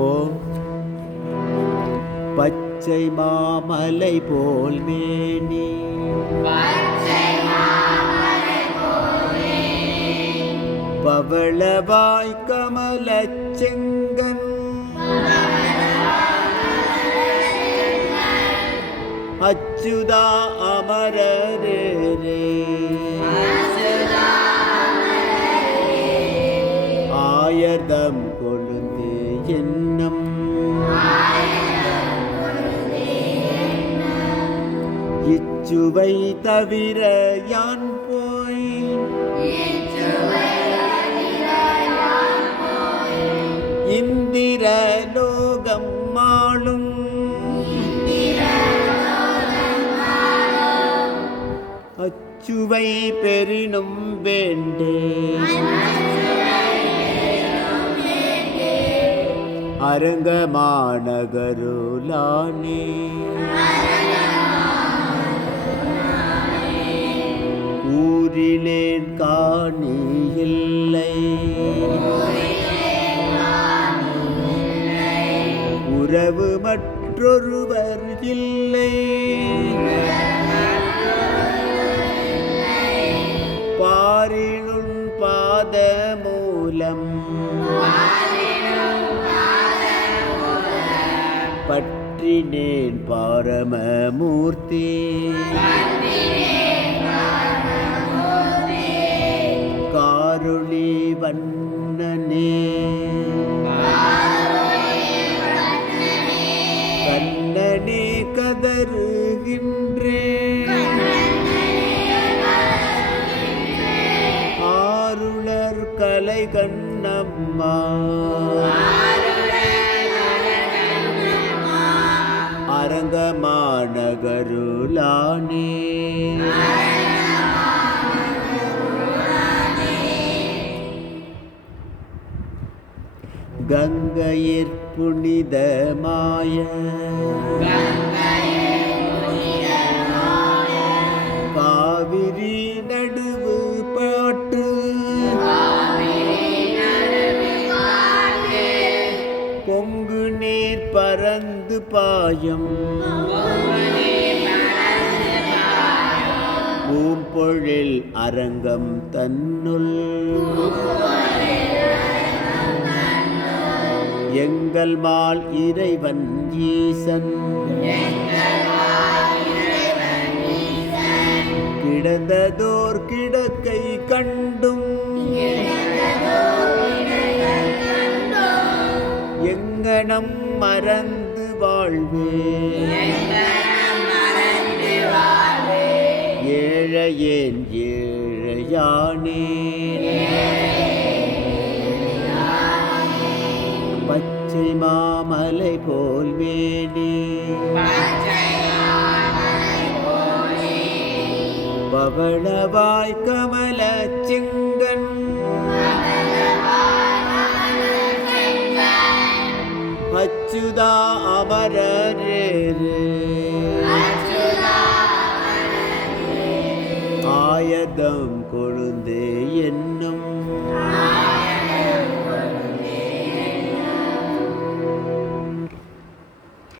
ஓ பச்சை மாமலை போல் மேனி பவளவாய் கமலச் செங்கன் அச்சுதா அமரரே ஆயர்தம் கொழுந்து எண்ணம் இச்சுவை தவிர யான் போய் இந்திர லோகம் மாளும் அச்சுவை பெரினும் வேண்டே அரங்கமாநகருளானே ஊரிலேன் காணி இல்லை உறவு மற்றொருவர் இல்லை பாரினுள் பாத மூலம் பற்றினேன் பாரமமூர்த்தி காருளி வண்ணனே கண்ணனே கதறுகின்றேன் ஆருளர் கலை கண்ணம்மா அரங்கமாநகருளானே கங்கையிற் புனிதமாய காவிரி நடுவு பாட்டு பொங்கு நீர் பரந்து பாயம் பூம்பொழில் அரங்கம் தன்னுள் எங்கள் மால் இறைவன் ஈசன் கிடந்ததோர் கிடக்கை கண்டும் எங்கனம் மறந்து வாழ்வே ஏழையேன் ஏழையானே பச்சை மாமலை போல் மேனி பவளவாய் கமலச் செங்கன் அச்சுதா அமரரே ஆயதம்